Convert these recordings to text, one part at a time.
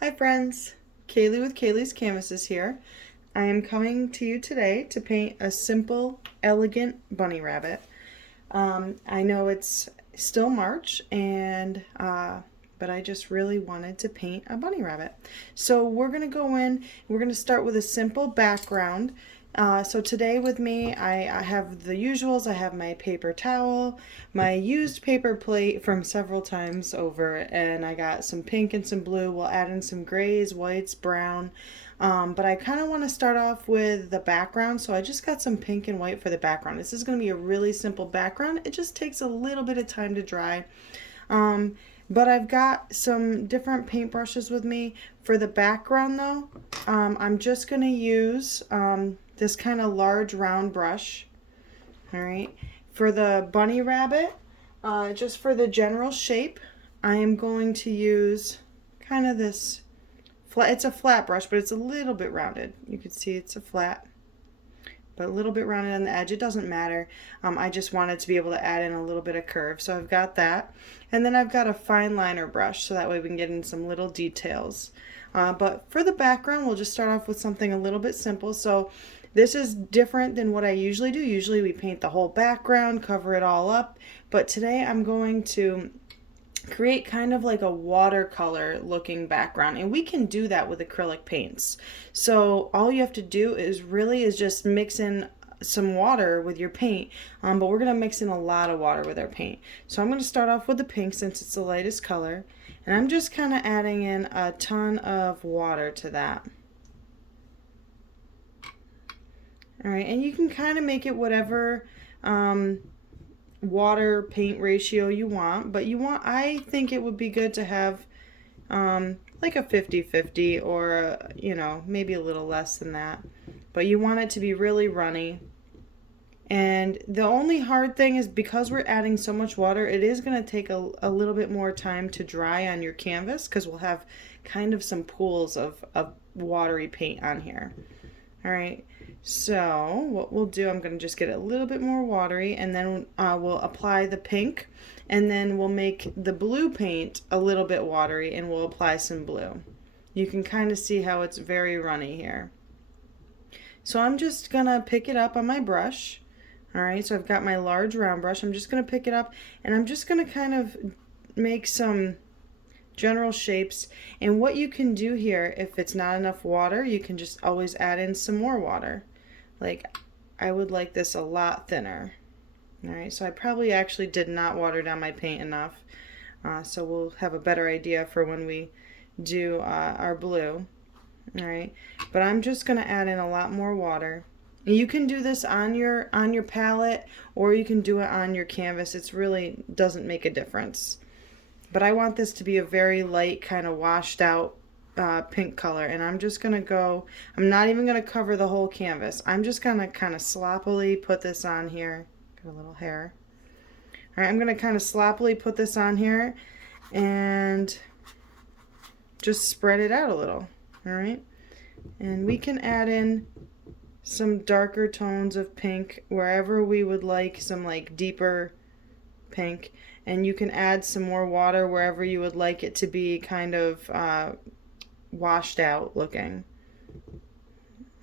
Hi friends, Kaylee with Kaylee's Canvases here. I am coming to you today to paint a simple, elegant bunny rabbit. I know it's still March but I just really wanted to paint a bunny rabbit. So we're gonna go in, we're gonna start with a simple background. So today with me, I have the usuals. I have my paper towel, my used paper plate from several times over, and I got some pink and some blue. We'll add in some grays, whites, brown. But I kind of want to start off with the background, so I just got some pink and white for the background. This is going to be a really simple background. It just takes a little bit of time to dry. But I've got some different paintbrushes with me. For the background though, I'm just going to use this kind of large round brush. All right. For the bunny rabbit, just for the general shape, I am going to use kind of this flat. It's a flat brush, but it's a little bit rounded. You can see it's a flat, but a little bit rounded on the edge. It doesn't matter. I just wanted to be able to add in a little bit of curve. So I've got that. And then I've got a fine liner brush, so that way we can get in some little details. But for the background, we'll just start off with something a little bit simple. So this is different than what I usually do. Usually we paint the whole background, cover it all up. But today I'm going to create kind of like a watercolor looking background, and we can do that with acrylic paints. So all you have to do is just mix in some water with your paint, but we're going to mix in a lot of water with our paint. So I'm going to start off with the pink since it's the lightest color, and I'm just kind of adding in a ton of water to that. All right, and you can kind of make it whatever water paint ratio you want, but I think it would be good to have like a 50-50 or maybe a little less than that, but you want it to be really runny. And the only hard thing is, because we're adding so much water, it is going to take a little bit more time to dry on your canvas, because we'll have kind of some pools of watery paint on here. All right, so what we'll do, I'm going to just get it a little bit more watery, and then we'll apply the pink, and then we'll make the blue paint a little bit watery, and we'll apply some blue. You can kind of see how it's very runny here. So I'm just going to pick it up on my brush. All right, so I've got my large round brush. I'm just going to pick it up, and I'm just going to kind of make some general shapes. And what you can do here, if it's not enough water, you can just always add in some more water. Like, I would like this a lot thinner. All right, so I probably actually did not water down my paint enough, so we'll have a better idea for when we do our blue. All right, but I'm just going to add in a lot more water. You can do this on your palette, or you can do it on your canvas. It really doesn't make a difference. But I want this to be a very light, kind of washed out pink color. And I'm just going to go, I'm not even going to cover the whole canvas. I'm just going to kind of sloppily put this on here. Got a little hair. All right, I'm going to kind of sloppily put this on here and just spread it out a little. All right. And we can add in some darker tones of pink wherever we would like, some like deeper pink, and you can add some more water wherever you would like it to be kind of washed out looking.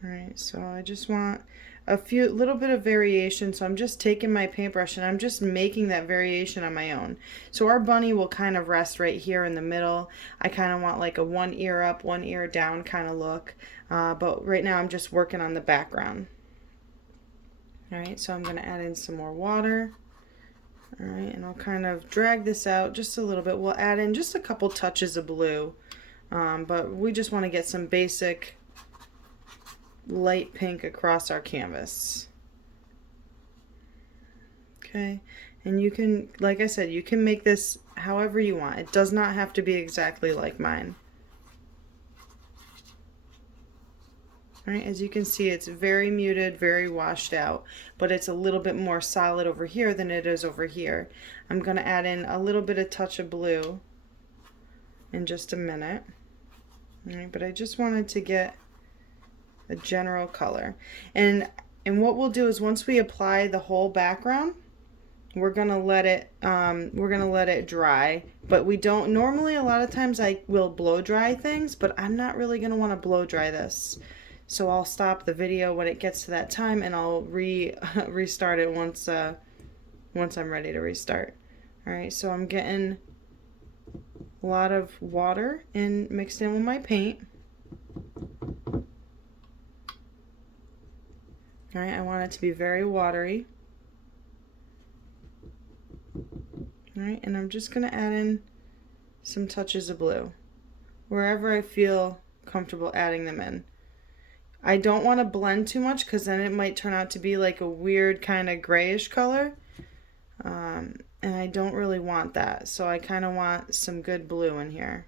All right, so I just want a little bit of variation, so I'm just taking my paintbrush and I'm just making that variation on my own. So our bunny will kind of rest right here in the middle. I kind of want like a one ear up, one ear down kind of look, but right now I'm just working on the background. All right, so I'm going to add in some more water. All right, and I'll kind of drag this out just a little bit. We'll add in just a couple touches of blue, but we just want to get some basic light pink across our canvas. Okay, and you can, like I said, you can make this however you want. It does not have to be exactly like mine. All right, as you can see, it's very muted, very washed out, but it's a little bit more solid over here than it is over here. I'm going to add in a little bit of touch of blue in just a minute. All right, but I just wanted to get a general color. And what we'll do is, once we apply the whole background, we're gonna let it dry. But we don't normally, a lot of times I will blow dry things, but I'm not really gonna want to blow dry this. So I'll stop the video when it gets to that time, and I'll restart it once I'm ready to restart. All right, so I'm getting a lot of water mixed in with my paint. All right, I want it to be very watery. All right, and I'm just gonna add in some touches of blue wherever I feel comfortable adding them in. I don't want to blend too much because then it might turn out to be like a weird kind of grayish color. And I don't really want that, so I kind of want some good blue in here.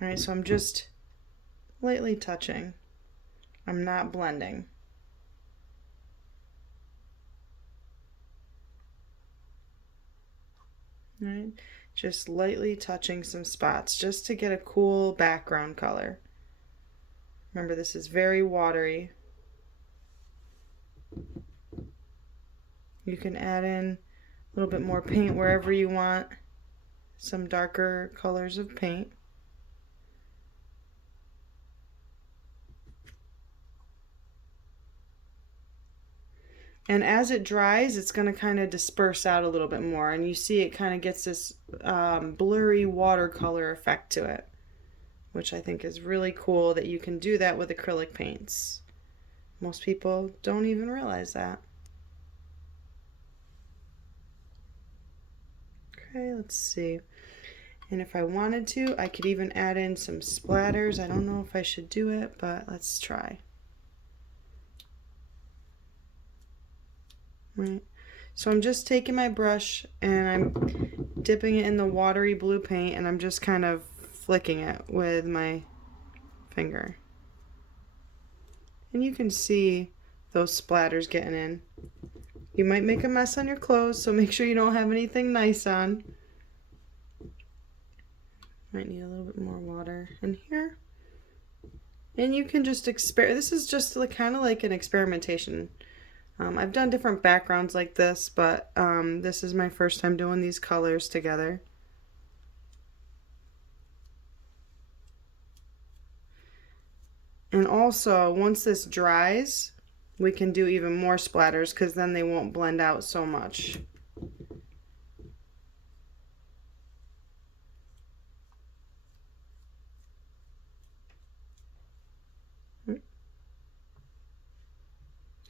All right, so I'm just lightly touching. I'm not blending. All right, just lightly touching some spots just to get a cool background color. Remember, this is very watery. You can add in a little bit more paint wherever you want, some darker colors of paint. And as it dries, it's going to kind of disperse out a little bit more, and you see it kind of gets this blurry watercolor effect to it, which I think is really cool that you can do that with acrylic paints. Most people don't even realize that. Okay, let's see. And if I wanted to, I could even add in some splatters. I don't know if I should do it, but let's try. Right. So I'm just taking my brush and I'm dipping it in the watery blue paint, and I'm just kind of flicking it with my finger. And you can see those splatters getting in. You might make a mess on your clothes, so make sure you don't have anything nice on. Might need a little bit more water in here. And you can just this is just kind of like an experimentation. I've done different backgrounds like this, but this is my first time doing these colors together. And also, once this dries, we can do even more splatters because then they won't blend out so much.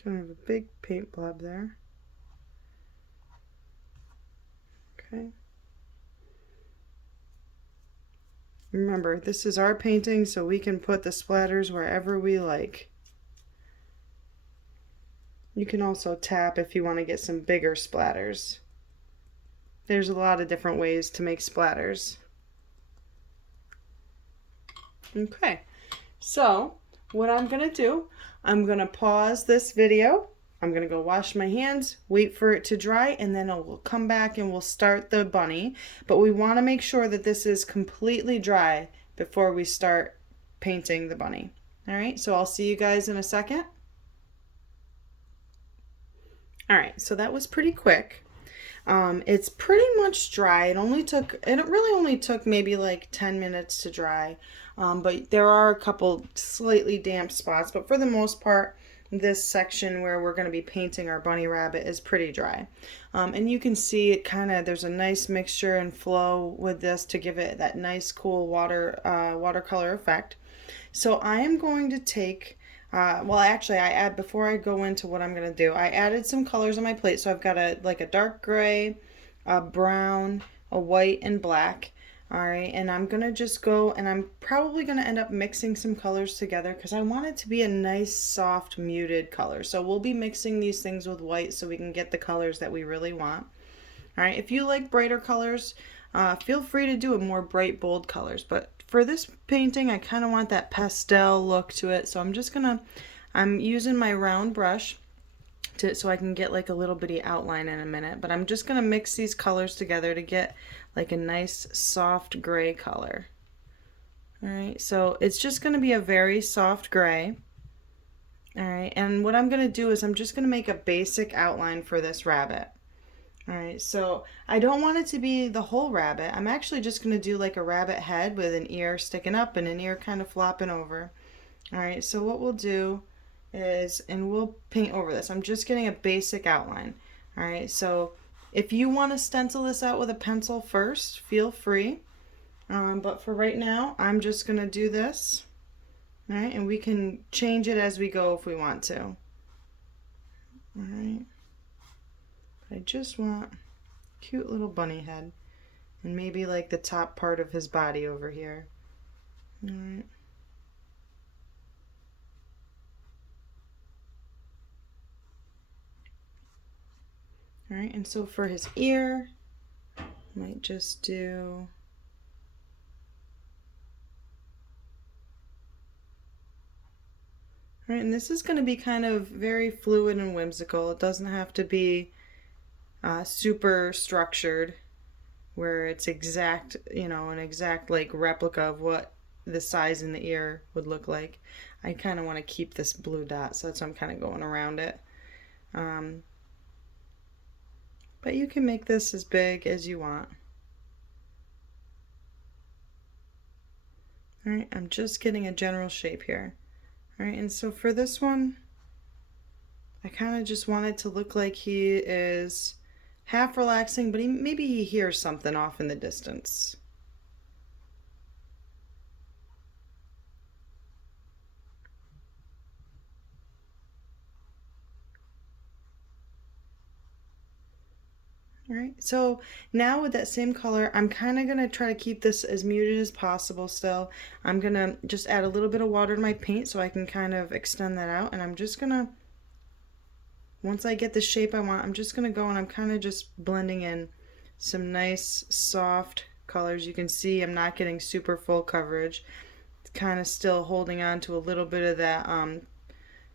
Kind of a big paint blob there. Okay. Remember, this is our painting, so we can put the splatters wherever we like. You can also tap if you want to get some bigger splatters. There's a lot of different ways to make splatters. Okay, so what I'm going to do, I'm going to pause this video. I'm going to go wash my hands, wait for it to dry, and then we'll come back and we'll start the bunny. But we want to make sure that this is completely dry before we start painting the bunny. All right, so I'll see you guys in a second. All right, so that was pretty quick. It's pretty much dry. It really only took maybe like 10 minutes to dry. But there are a couple slightly damp spots, but for the most part, this section where we're going to be painting our bunny rabbit is pretty dry. And you can see it there's a nice mixture and flow with this to give it that nice cool watercolor effect. So I am going to take before I go into what I'm going to do, I added some colors on my plate. So I've got a dark gray, a brown, a white, and black. All right, and I'm going to just go, and I'm probably going to end up mixing some colors together because I want it to be a nice, soft, muted color. So we'll be mixing these things with white so we can get the colors that we really want. All right, if you like brighter colors, feel free to do a more bright, bold colors. But for this painting, I kind of want that pastel look to it. So I'm using my round brush so I can get like a little bitty outline in a minute. But I'm just going to mix these colors together to get like a nice soft gray color. All right, so it's just going to be a very soft gray. All right, and what I'm going to do is I'm just going to make a basic outline for this rabbit. All right, so I don't want it to be the whole rabbit. I'm actually just going to do like a rabbit head with an ear sticking up and an ear kind of flopping over. All right, so what we'll do is, and we'll paint over this. I'm just getting a basic outline. All right, so if you want to stencil this out with a pencil first, feel free. But for right now, I'm just going to do this. All right, and we can change it as we go if we want to. All right. I just want a cute little bunny head and maybe like the top part of his body over here. All right. All right, and so for his ear, I might just do all right, and this is going to be kind of very fluid and whimsical. It doesn't have to be super structured where it's exact, you know, an exact like replica of what the size in the ear would look like. I kind of want to keep this blue dot, so that's why I'm kind of going around it. But you can make this as big as you want. All right, I'm just getting a general shape here. All right, and so for this one, I kind of just want it to look like he is half relaxing, but maybe he hears something off in the distance. All right, so now with that same color, I'm kind of going to try to keep this as muted as possible still. I'm going to just add a little bit of water to my paint so I can kind of extend that out, and I'm just going to, once I get the shape I want, I'm just going to go and I'm kind of just blending in some nice soft colors. You can see I'm not getting super full coverage. It's kind of still holding on to a little bit of that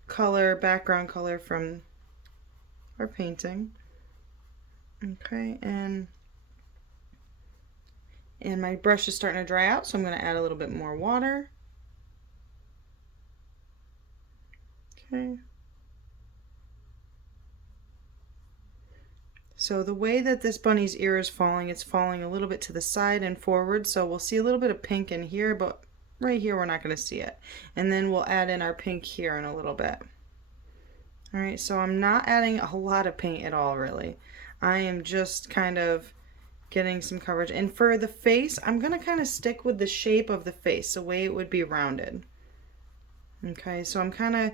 color, background color from our painting. Okay, and my brush is starting to dry out, so I'm going to add a little bit more water. Okay. So the way that this bunny's ear is falling, it's falling a little bit to the side and forward, so we'll see a little bit of pink in here, but right here we're not going to see it. And then we'll add in our pink here in a little bit. All right, so I'm not adding a lot of paint at all, really. I am just kind of getting some coverage. And for the face, I'm going to kind of stick with the shape of the face, the way it would be rounded. Okay, so I'm kind of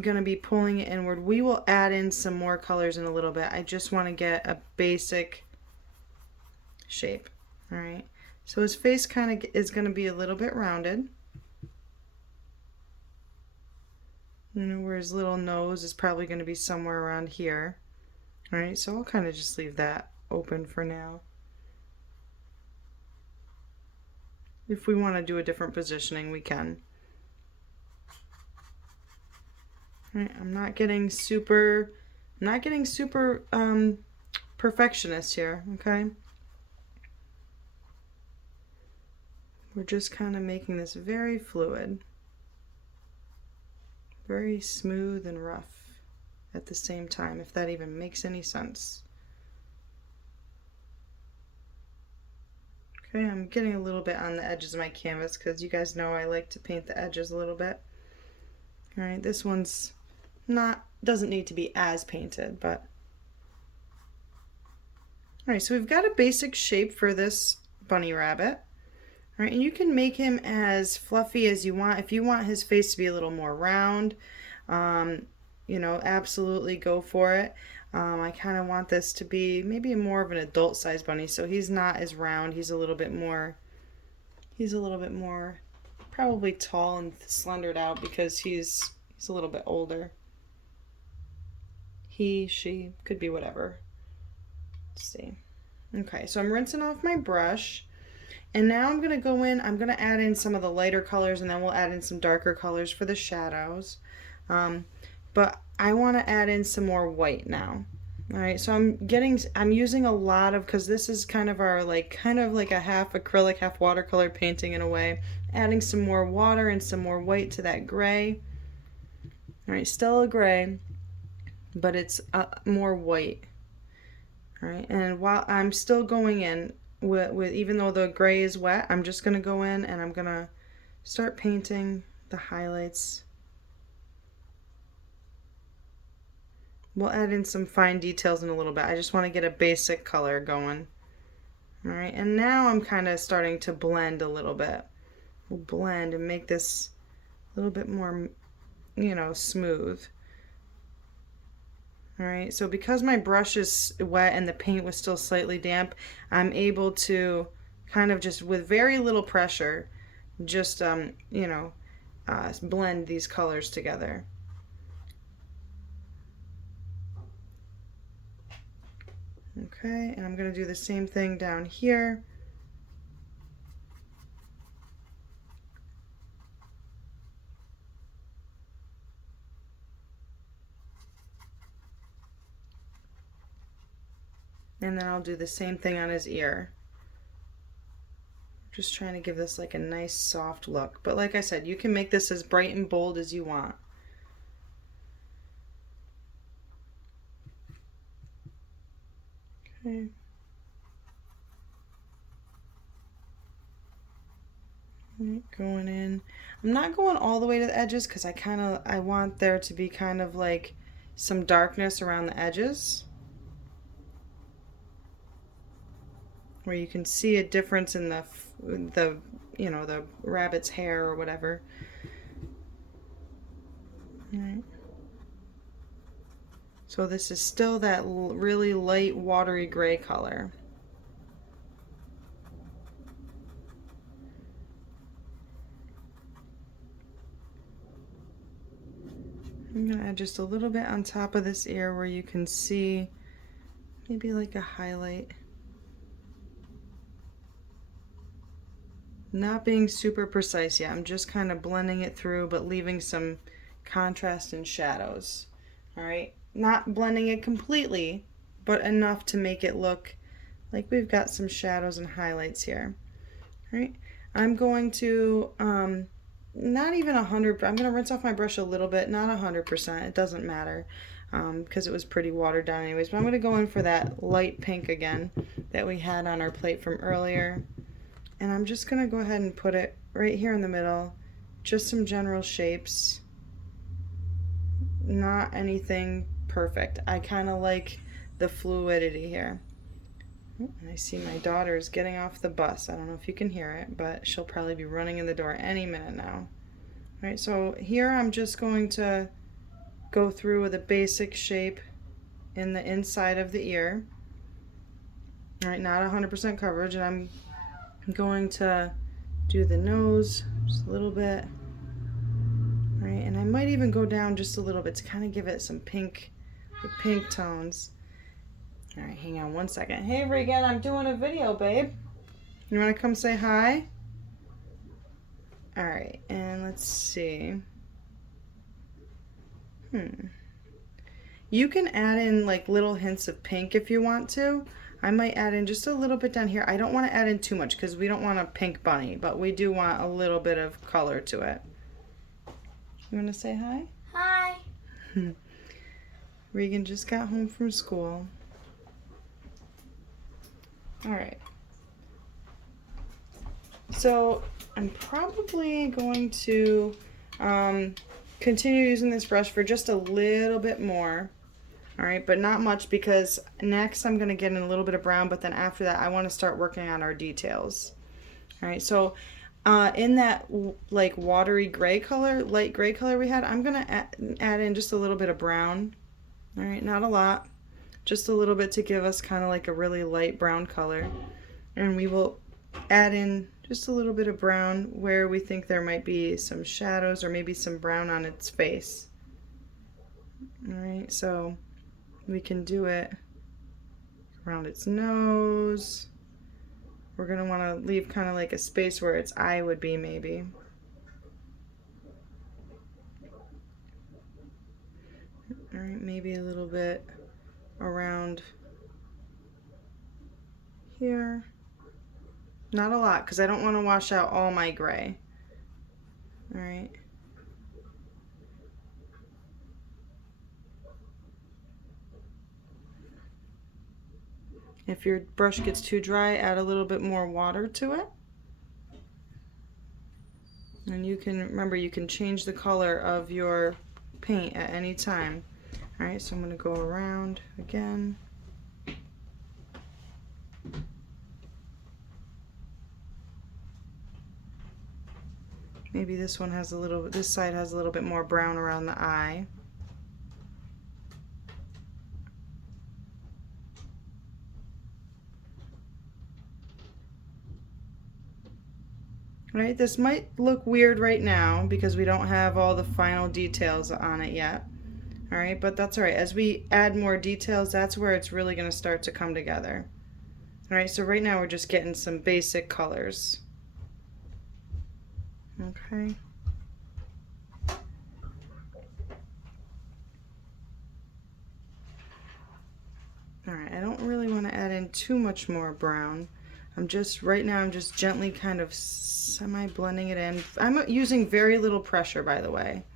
going to be pulling it inward. We will add in some more colors in a little bit. I just want to get a basic shape. All right, so his face kind of is going to be a little bit rounded. You know, where his little nose is probably going to be somewhere around here. All right, so I'll kind of just leave that open for now. If we want to do a different positioning, we can. All right, I'm not getting super perfectionist here, okay? We're just kind of making this very fluid, very smooth and rough at the same time, if that even makes any sense. Okay, I'm getting a little bit on the edges of my canvas because you guys know I like to paint the edges a little bit. All right, this one's doesn't need to be as painted, but all right, so we've got a basic shape for this bunny rabbit. All right, and you can make him as fluffy as you want. If you want his face to be a little more round, you know, absolutely go for it. I kind of want this to be maybe more of an adult size bunny, so he's not as round. He's a little bit more probably tall and slendered out because he's a little bit older. He, she, could be whatever. Let's see. Okay, so I'm rinsing off my brush. And now I'm going to go in, I'm going to add in some of the lighter colors, and then we'll add in some darker colors for the shadows. But I want to add in some more white now. All right, so I'm using a lot of, because this is kind of our kind of like a half acrylic, half watercolor painting in a way. Adding some more water and some more white to that gray. All right, still a gray, but it's more white. All right, and while I'm still going in with even though the gray is wet, I'm just gonna go in and I'm gonna start painting the highlights. We'll add in some fine details in a little bit. I just want to get a basic color going. All right, and now I'm kind of starting to blend a little bit. We'll blend and make this a little bit more, you know, smooth. All right, so because my brush is wet and the paint was still slightly damp, I'm able to kind of just with very little pressure, just, you know, blend these colors together. Okay, and I'm going to do the same thing down here. And then I'll do the same thing on his ear. Just trying to give this like a nice soft look. But like I said, you can make this as bright and bold as you want. Okay. Going in. I'm not going all the way to the edges because I want there to be kind of like some darkness around the edges, where you can see a difference in the you know, the rabbit's hair or whatever. All right. So this is still that really light watery gray color. I'm going to add just a little bit on top of this ear where you can see maybe like a highlight. Not being super precise yet. I'm just kind of blending it through but leaving some contrast and shadows. All right, not blending it completely, but enough to make it look like we've got some shadows and highlights here. All right, I'm going to not even 100. I'm going to rinse off my brush a little bit, not 100%. It doesn't matter because it was pretty watered down anyways. But I'm going to go in for that light pink again that we had on our plate from earlier. And I'm just going to go ahead and put it right here in the middle. Just some general shapes. Not anything perfect. I kind of like the fluidity here. And I see my daughter is getting off the bus. I don't know if you can hear it, but she'll probably be running in the door any minute now. All right, so here I'm just going to go through with a basic shape in the inside of the ear. All right, not 100% coverage, and I'm going to do the nose just a little bit. All right, and I might even go down just a little bit to kind of give it some pink tones. All right, hang on one second. Hey, Regan, I'm doing a video, babe. You want to come say hi? All right, and let's see. You can add in like little hints of pink if you want to. I might add in just a little bit down here. I don't want to add in too much because we don't want a pink bunny, but we do want a little bit of color to it. You want to say hi? Hi. Regan just got home from school. All right. So I'm probably going to continue using this brush for just a little bit more. All right, but not much because next I'm going to get in a little bit of brown, but then after that I want to start working on our details. All right, so in that like watery gray color, light gray color we had, I'm going to add in just a little bit of brown. All right, not a lot. Just a little bit to give us kind of like a really light brown color. And we will add in just a little bit of brown where we think there might be some shadows or maybe some brown on its face. All right, so we can do it around its nose. We're going to want to leave kind of like a space where its eye would be maybe. All right, maybe a little bit around here. Not a lot because I don't want to wash out all my gray. All right. If your brush gets too dry, add a little bit more water to it. And you can, remember, you can change the color of your paint at any time. All right, so I'm going to go around again. Maybe this one has a little, this side has a little bit more brown around the eye. Right, this might look weird right now because we don't have all the final details on it yet. All right, but that's all right. As we add more details, that's where it's really going to start to come together. All right, so right now we're just getting some basic colors. Okay. All right, I don't really want to add in too much more brown. Right now I'm just gently kind of semi-blending it in. I'm using very little pressure, by the way.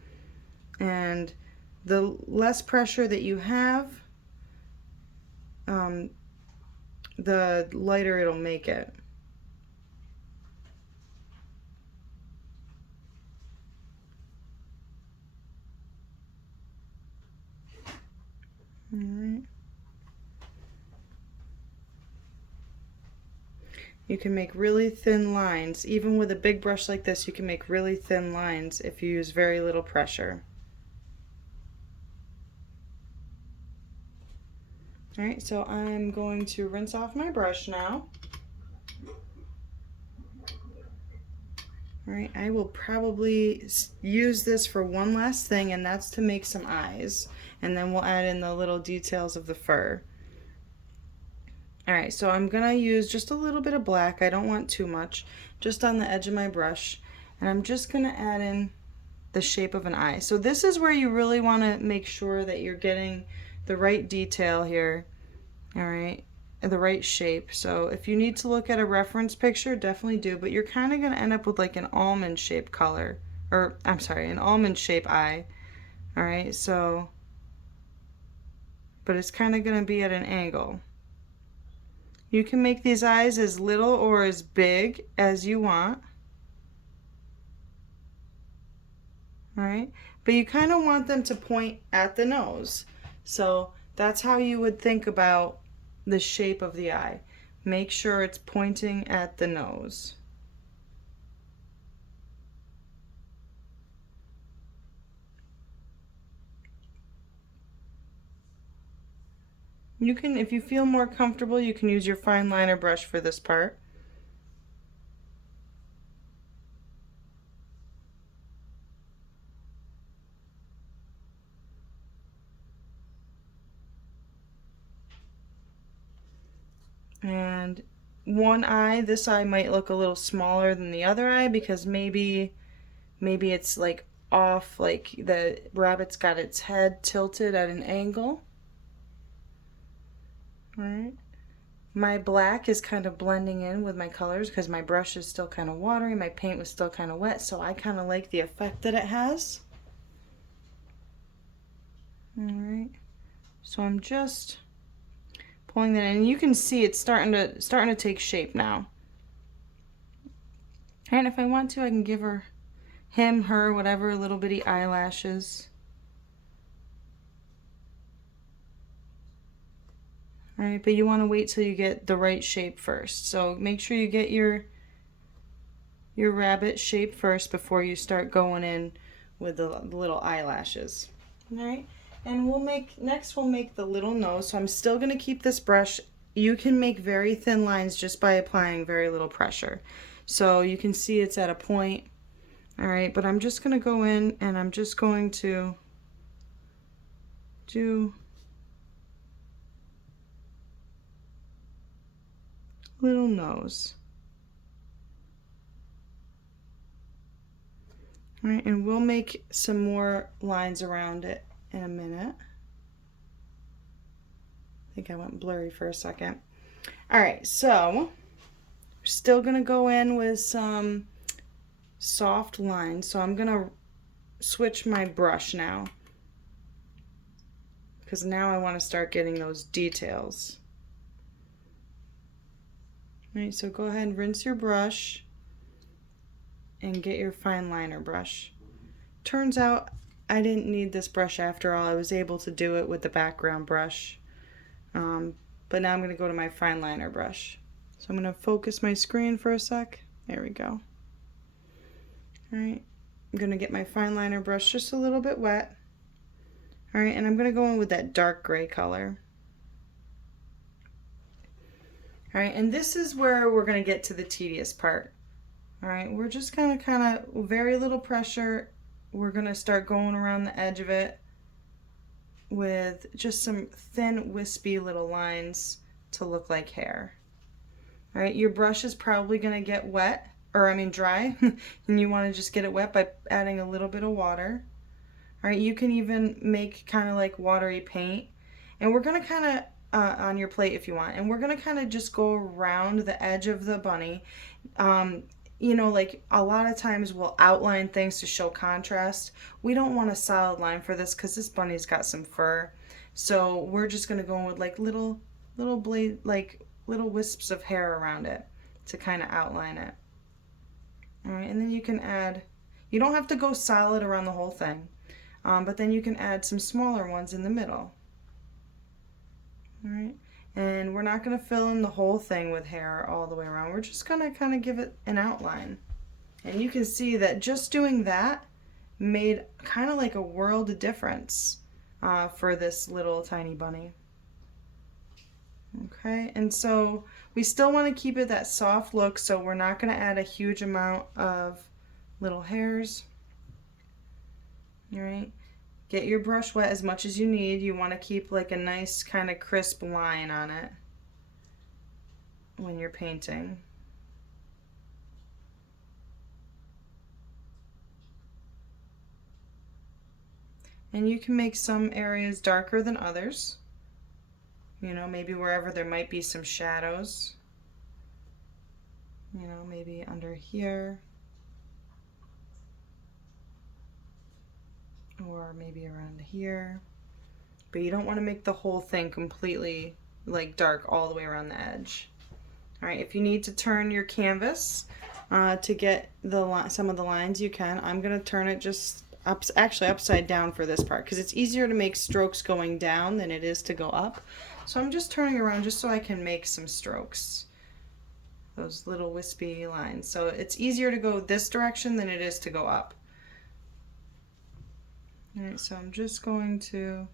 And the less pressure that you have, the lighter it'll make it. All right. You can make really thin lines. Even with a big brush like this, you can make really thin lines if you use very little pressure. All right, so I'm going to rinse off my brush now. All right, I will probably use this for one last thing, and that's to make some eyes. And then we'll add in the little details of the fur. All right, so I'm gonna use just a little bit of black. I don't want too much, just on the edge of my brush. And I'm just gonna add in the shape of an eye. So this is where you really wanna make sure that you're getting the right detail here, all right, and the right shape. So if you need to look at a reference picture, definitely do, but you're kinda gonna end up with like an almond shaped color, or I'm sorry, an almond shaped eye, all right, so, but it's kinda gonna be at an angle. You can make these eyes as little or as big as you want. All right, but you kind of want them to point at the nose. So that's how you would think about the shape of the eye. Make sure it's pointing at the nose. You can, if you feel more comfortable, you can use your fine liner brush for this part. And one eye, this eye might look a little smaller than the other eye because maybe it's like off, like the rabbit's got its head tilted at an angle. All right. My black is kind of blending in with my colors because my brush is still kind of watery, my paint was still kind of wet, so I kind of like the effect that it has. All right, so I'm just pulling that in. You can see it's starting to take shape now. And if I want to, I can give him, her, whatever, little bitty eyelashes. All right, but you want to wait till you get the right shape first. So make sure you get your rabbit shape first before you start going in with the little eyelashes. All right, and next we'll make the little nose. So I'm still going to keep this brush. You can make very thin lines just by applying very little pressure. So you can see it's at a point. All right, but I'm just going to go in and I'm just going to do little nose. All right, and we'll make some more lines around it in a minute. I think I went blurry for a second. All right, so we're still gonna go in with some soft lines. So I'm gonna switch my brush now because now I want to start getting those details. All right, so go ahead and rinse your brush and get your fine liner brush. Turns out I didn't need this brush after all. I was able to do it with the background brush. But now I'm going to go to my fine liner brush. So I'm going to focus my screen for a sec. There we go. All right, I'm going to get my fine liner brush just a little bit wet. All right, and I'm going to go in with that dark gray color. All right, and this is where we're going to get to the tedious part. All right, we're just going to kind of, very little pressure. We're going to start going around the edge of it with just some thin, wispy little lines to look like hair. All right, your brush is probably going to get wet, or I mean dry, and you want to just get it wet by adding a little bit of water. All right, you can even make kind of like watery paint, and we're going to kind of, on your plate if you want, and we're going to kind of just go around the edge of the bunny. You know, like a lot of times we'll outline things to show contrast. We don't want a solid line for this because this bunny's got some fur. So we're just going to go in with like little blade, like little wisps of hair around it to kind of outline it. All right, and then you can add, you don't have to go solid around the whole thing, but then you can add some smaller ones in the middle. All right. And we're not going to fill in the whole thing with hair all the way around. We're just going to kind of give it an outline. And you can see that just doing that made kind of like a world of difference for this little tiny bunny. Okay, and so we still want to keep it that soft look, so we're not going to add a huge amount of little hairs. All right. Get your brush wet as much as you need. You want to keep like a nice kind of crisp line on it when you're painting. And you can make some areas darker than others. You know, maybe wherever there might be some shadows. You know, maybe under here. Or maybe around here, but you don't want to make the whole thing completely like dark all the way around the edge. All right, if you need to turn your canvas to get some of the lines, you can. I'm going to turn it just actually upside down for this part because it's easier to make strokes going down than it is to go up. So I'm just turning around just so I can make some strokes, those little wispy lines. So it's easier to go this direction than it is to go up. All right, so I'm just going to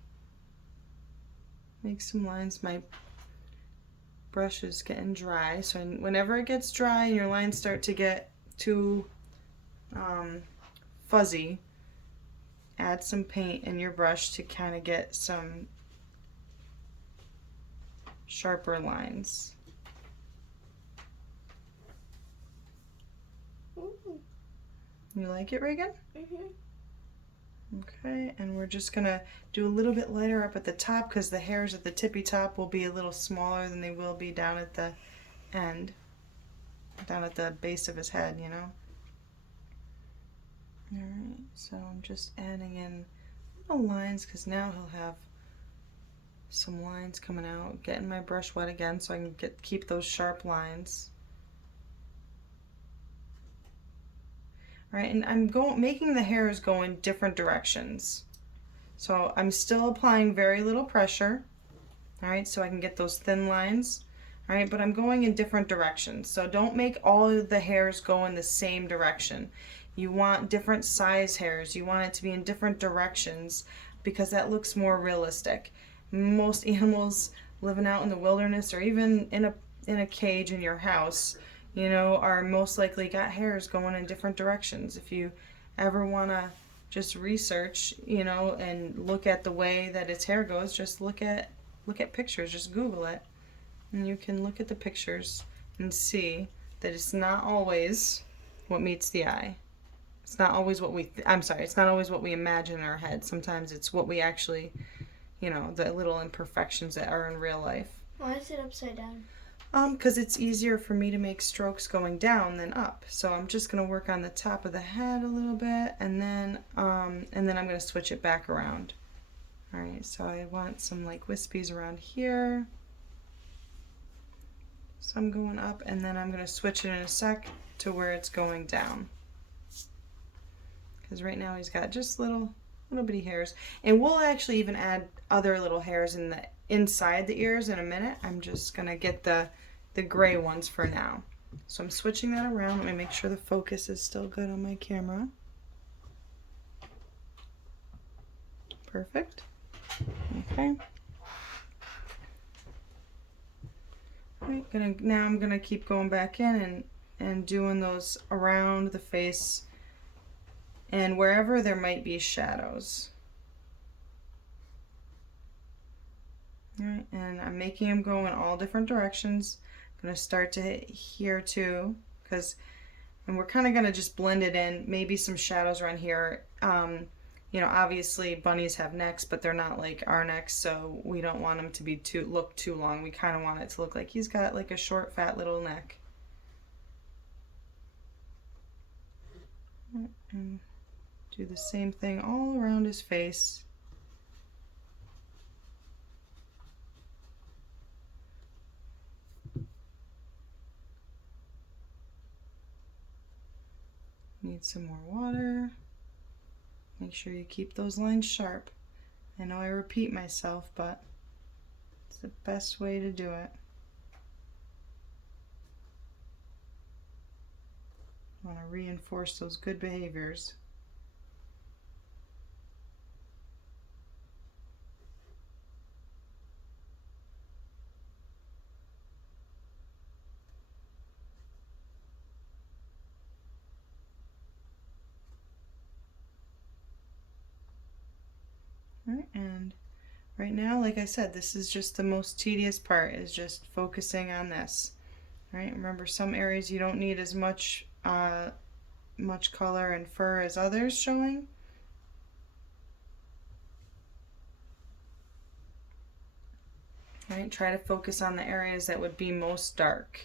make some lines. My brush is getting dry, so whenever it gets dry and your lines start to get too fuzzy, add some paint in your brush to kind of get some sharper lines. You like it, Reagan? Mm-hmm. Okay, and we're just gonna do a little bit lighter up at the top because the hairs at the tippy top will be a little smaller than they will be down at the end, down at the base of his head, you know. Alright, so I'm just adding in little lines because now he'll have some lines coming out. Getting my brush wet again so I can keep those sharp lines. Right, and I'm making the hairs go in different directions. So I'm still applying very little pressure, all right, so I can get those thin lines, all right, but I'm going in different directions. So don't make all of the hairs go in the same direction. You want different size hairs. You want it to be in different directions because that looks more realistic. Most animals living out in the wilderness or even in a cage in your house, you know, are most likely got hairs going in different directions. If you ever want to just research, you know, and look at the way that its hair goes, just look at pictures, just Google it, and you can look at the pictures and see that it's not always what meets the eye. It's not always what it's not always what we imagine in our head. Sometimes it's what we actually, you know, the little imperfections that are in real life. Why is it upside down? Because it's easier for me to make strokes going down than up. So I'm just going to work on the top of the head a little bit, and then I'm going to switch it back around. All right, so I want some like wispies around here. So I'm going up, and then I'm going to switch it in a sec to where it's going down. Because right now he's got just little bitty hairs. And we'll actually even add other little hairs in the inside the ears in a minute. I'm just going to get the gray ones for now. So I'm switching that around. Let me make sure the focus is still good on my camera. Perfect. Okay. Right, now I'm gonna keep going back in and doing those around the face and wherever there might be shadows. All right, and I'm making them go in all different directions. I'm gonna start to hit here too, and we're kind of gonna just blend it in. Maybe some shadows around here. You know, obviously bunnies have necks, but they're not like our necks, so we don't want them to be look too long. We kind of want it to look like he's got like a short, fat little neck. And do the same thing all around his face. Need some more water. Make sure you keep those lines sharp. I know I repeat myself, but it's the best way to do it. I want to reinforce those good behaviors. Right, and right now, like I said, this is just the most tedious part, is just focusing on this. Right, remember some areas you don't need as much color and fur as others showing. Right, try to focus on the areas that would be most dark.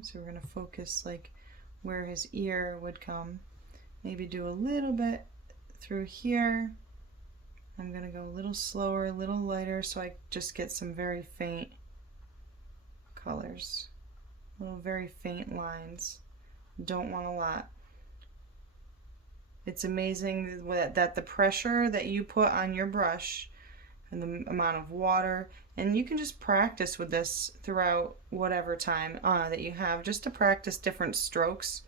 So we're going to focus like where his ear would come. Maybe do a little bit through here. I'm going to go a little slower, a little lighter, so I just get some very faint colors. Little very faint lines. Don't want a lot. It's amazing that the pressure that you put on your brush and the amount of water, and you can just practice with this throughout whatever time that you have, just to practice different strokes.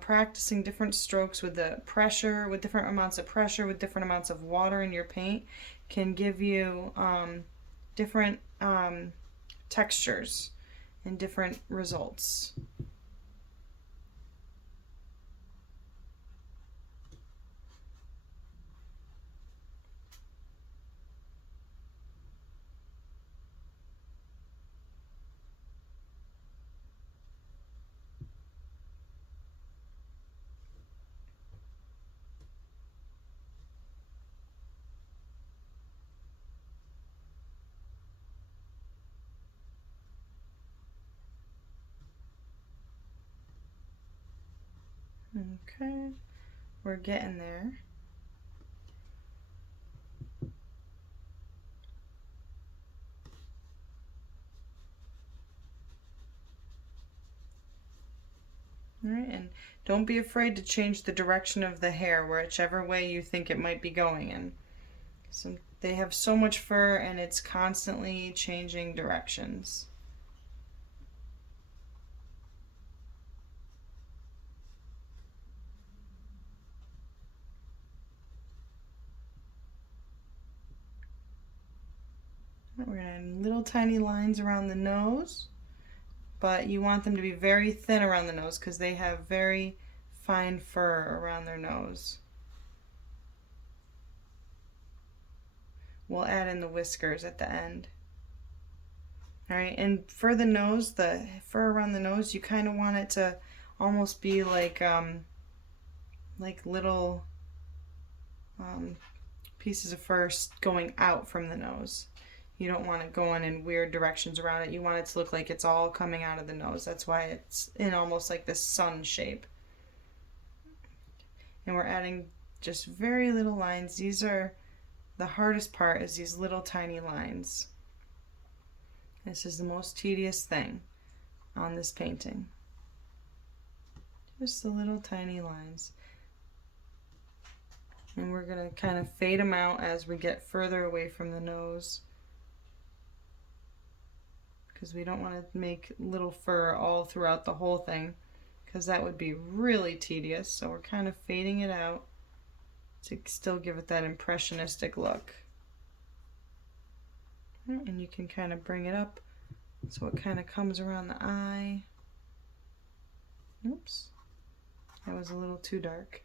Practicing different strokes with the pressure, with different amounts of pressure, with different amounts of water in your paint, can give you different textures and different results. Okay, we're getting there. All right, and don't be afraid to change the direction of the hair, whichever way you think it might be going in. So they have so much fur, and it's constantly changing directions. We're going to add little tiny lines around the nose, but you want them to be very thin around the nose because they have very fine fur around their nose. We'll add in the whiskers at the end. All right, and for the nose, the fur around the nose, you kind of want it to almost be like little pieces of fur going out from the nose. You don't want it going in weird directions around it. You want it to look like it's all coming out of the nose. That's why it's in almost like this sun shape. and we're adding just very little lines. These are the hardest part, is these little tiny lines. This is the most tedious thing on this painting. Just the little tiny lines. And we're going to kind of fade them out as we get further away from the nose, because we don't want to make little fur all throughout the whole thing, because that would be really tedious. So we're kind of fading it out to still give it that impressionistic look. And you can kind of bring it up so it kind of comes around the eye. Oops, that was a little too dark.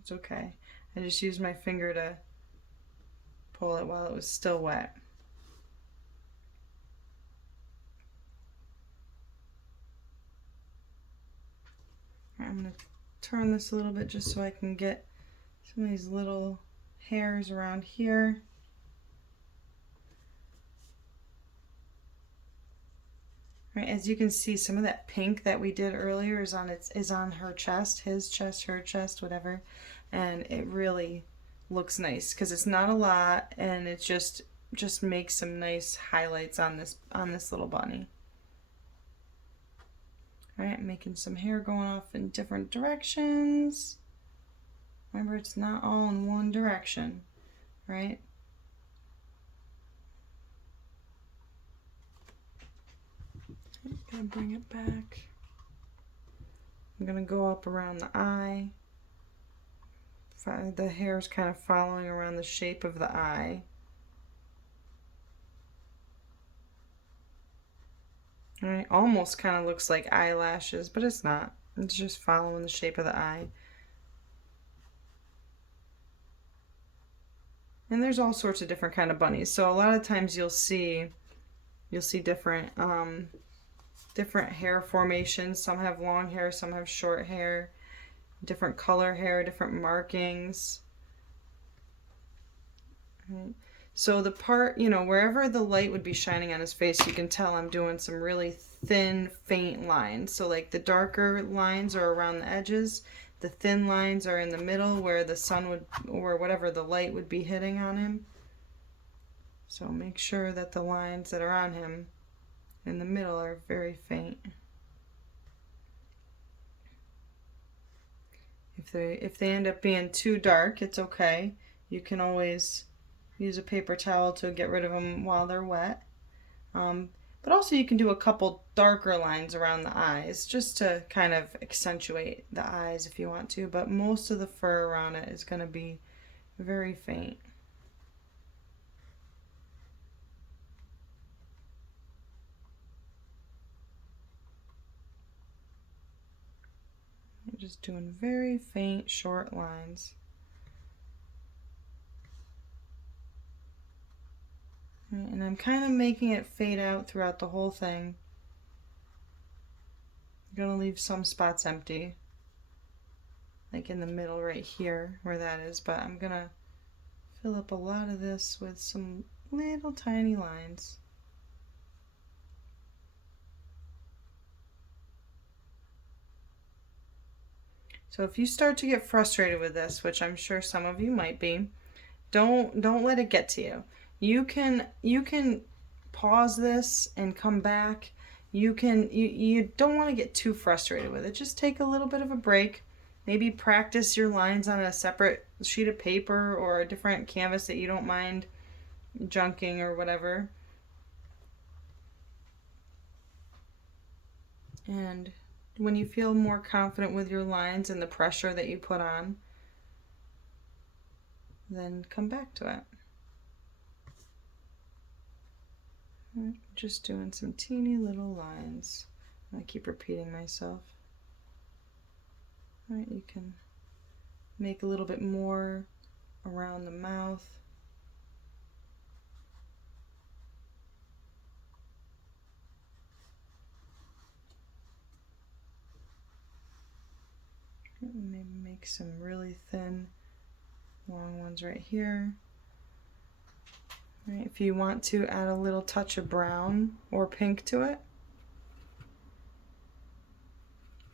It's okay. I just used my finger to pull it while it was still wet. I'm going to turn this a little bit just so I can get some of these little hairs around here. Right, as you can see, some of that pink that we did earlier is on her chest, his chest, her chest, whatever, and it really looks nice because it's not a lot, and it just makes some nice highlights on this little bunny. All right, making some hair going off in different directions. Remember, it's not all in one direction, right? I'm gonna bring it back. I'm gonna go up around the eye. The hair is kind of following around the shape of the eye. All right, almost kind of looks like eyelashes, but it's not. It's just following the shape of the eye. And there's all sorts of different kind of bunnies. So a lot of times you'll see different different hair formations. Some have long hair, some have short hair, different color hair, different markings. Right. So the part, wherever the light would be shining on his face, you can tell I'm doing some really thin, faint lines. So like the darker lines are around the edges, the thin lines are in the middle where the sun would, or whatever the light would be hitting on him. So make sure that the lines that are on him in the middle are very faint. If they end up being too dark, it's okay. You can always use a paper towel to get rid of them while they're wet. But also you can do a couple darker lines around the eyes just to kind of accentuate the eyes if you want to, but most of the fur around it is going to be very faint. I'm just doing very faint, short lines. And I'm kind of making it fade out throughout the whole thing. I'm going to leave some spots empty, like in the middle right here where that is, but I'm going to fill up a lot of this with some little tiny lines. So if you start to get frustrated with this, which I'm sure some of you might be, don't let it get to you. You can pause this and come back. You don't want to get too frustrated with it. Just take a little bit of a break. Maybe practice your lines on a separate sheet of paper or a different canvas that you don't mind junking or whatever. And when you feel more confident with your lines and the pressure that you put on, then come back to it. Just doing some teeny little lines. I keep repeating myself. All right, you can make a little bit more around the mouth. Maybe make some really thin, long ones right here. Right, if you want to add a little touch of brown or pink to it,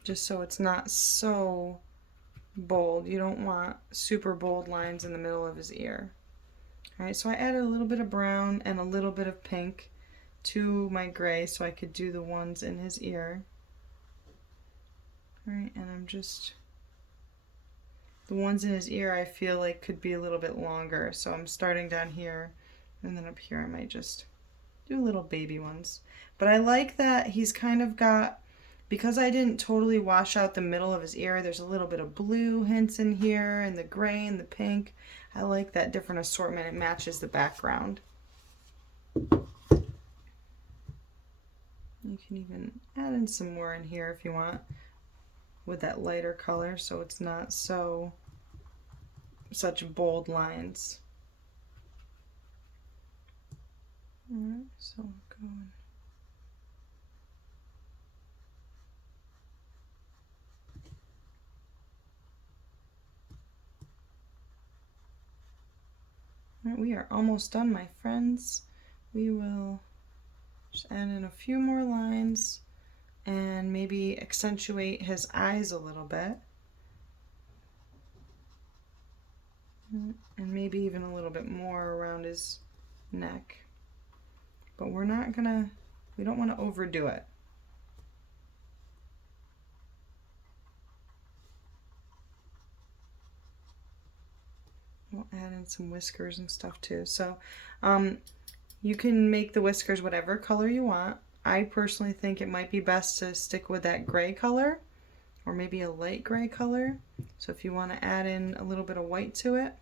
just so it's not so bold. You don't want super bold lines in the middle of his ear. All right, so I added a little bit of brown and a little bit of pink to my gray so I could do the ones in his ear. All right, and I'm just, the ones in his ear I feel like could be a little bit longer, so I'm starting down here, and then up here I might just do little baby ones. But I like that he's kind of got, because I didn't totally wash out the middle of his ear, there's a little bit of blue hints in here and the gray and the pink. I like that different assortment. It matches the background. You can even add in some more in here if you want with that lighter color so it's not so such bold lines. Alright, so I'll go and we are almost done, my friends. We will just add in a few more lines and maybe accentuate his eyes a little bit. And maybe even a little bit more around his neck. But we don't want to overdo it. We'll add in some whiskers and stuff too. So you can make the whiskers whatever color you want. I personally think it might be best to stick with that gray color or maybe a light gray color. So if you want to add in a little bit of white to it,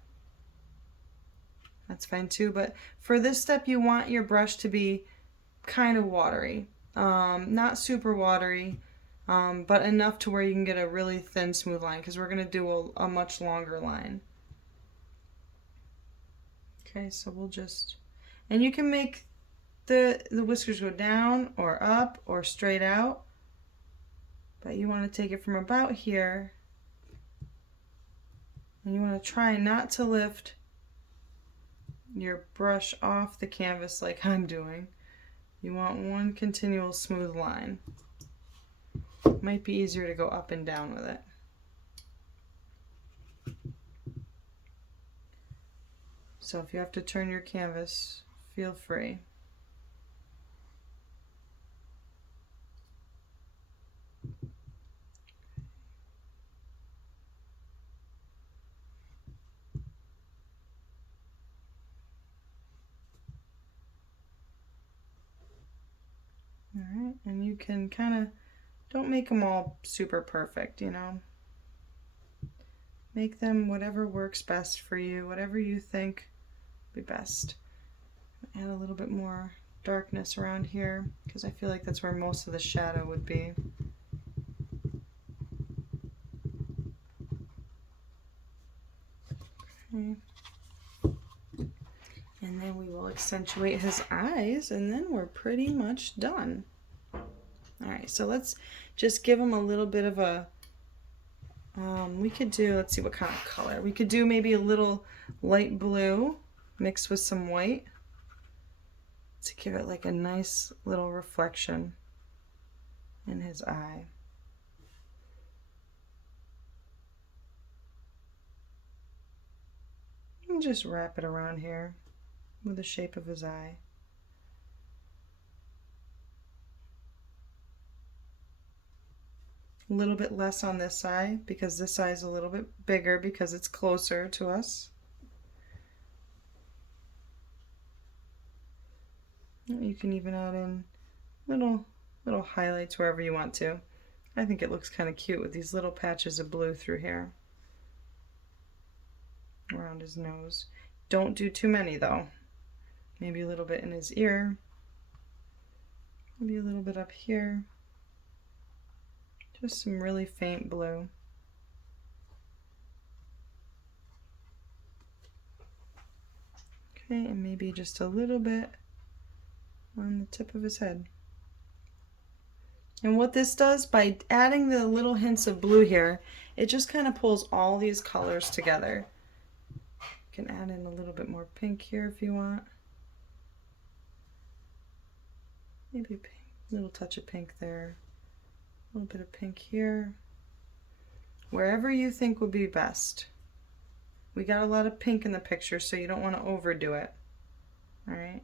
that's fine too. But for this step, you want your brush to be kind of watery. Not super watery, but enough to where you can get a really thin, smooth line because we're going to do a much longer line. Okay, so we'll just, and you can make the whiskers go down or up or straight out, but you want to take it from about here and you want to try not to lift your brush off the canvas like I'm doing. You want one continual smooth line. It might be easier to go up and down with it. So if you have to turn your canvas, feel free. All right, and you can kind of, don't make them all super perfect, you know. Make them whatever works best for you, whatever you think would be best. Add a little bit more darkness around here because I feel like that's where most of the shadow would be. Okay. And then we will accentuate his eyes and then we're pretty much done. Alright, so let's just give him a little bit of a, we could do, let's see what kind of color. We could do maybe a little light blue mixed with some white to give it like a nice little reflection in his eye. And just wrap it around here with the shape of his eye. A little bit less on this eye because this eye is a little bit bigger because it's closer to us. You can even add in little highlights wherever you want to. I think it looks kind of cute with these little patches of blue through here around his nose. Don't do too many though. Maybe a little bit in his ear, maybe a little bit up here. Just some really faint blue. Okay, and maybe just a little bit on the tip of his head. And what this does, by adding the little hints of blue here, it just kind of pulls all these colors together. You can add in a little bit more pink here if you want. Maybe a little touch of pink there. A little bit of pink here. Wherever you think would be best. We got a lot of pink in the picture, so you don't want to overdo it. All right,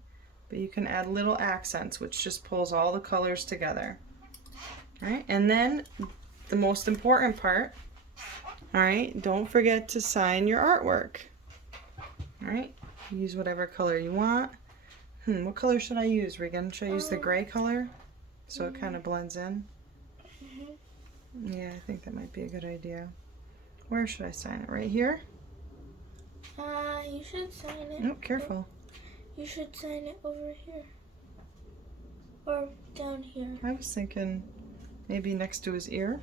but you can add little accents, which just pulls all the colors together. All right, and then the most important part, all right, don't forget to sign your artwork. All right, use whatever color you want. What color should I use, Regan? Should I use the gray color so it kind of blends in? Yeah, I think that might be a good idea. Where should I sign it? Right here? You should sign it. Oh, careful. You should sign it over here. Or down here. I was thinking maybe next to his ear.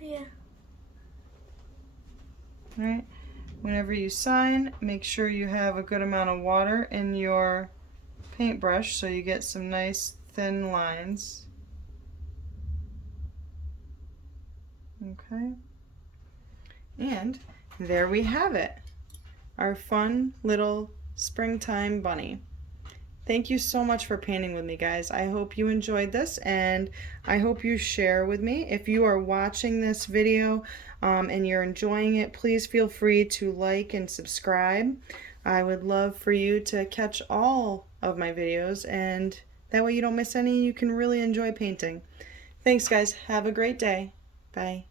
Yeah. All right. Whenever you sign, make sure you have a good amount of water in your paintbrush so you get some nice thin lines. Okay. And there we have it. Our fun little springtime bunny. Thank you so much for painting with me, guys. I hope you enjoyed this, and I hope you share with me. If you are watching this video and you're enjoying it, please feel free to like and subscribe. I would love for you to catch all of my videos, and that way you don't miss any. You can really enjoy painting. Thanks, guys. Have a great day. Bye.